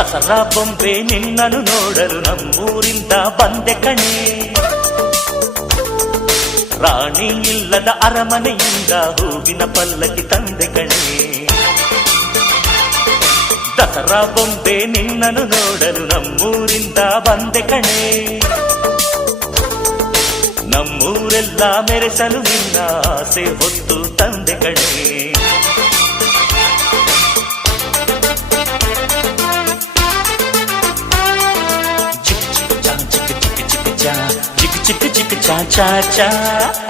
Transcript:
ದಸರಾ ಬೊಂಬೆ ನಿನ್ನನ್ನು ನೋಡಲು ನಮ್ಮೂರಿಂದ ಬಂದೆ ಕಣೆ. ರಾಣಿ ಇಲ್ಲದ ಅರಮನೆಯಿಂದ ಹೂವಿನ ಪಲ್ಲಕ್ಕಿ ತಂದೆ ಕಣೆ. ದಸರಾ ಬೊಂಬೆ ನಿನ್ನನ್ನು ನೋಡಲು ನಮ್ಮೂರಿಂದ ಬಂದೆ ಕಣೆ. ನಮ್ಮೂರೆಲ್ಲ ಮೆರೆಸಲು ನಿನ್ನ ಆಸೆ ಹೊತ್ತು ತಂದೆ ಕಣೆ. ಚಿಕ್ ಚಿಕ್ ಚಾ ಚಾ ಚಾ ಚಾ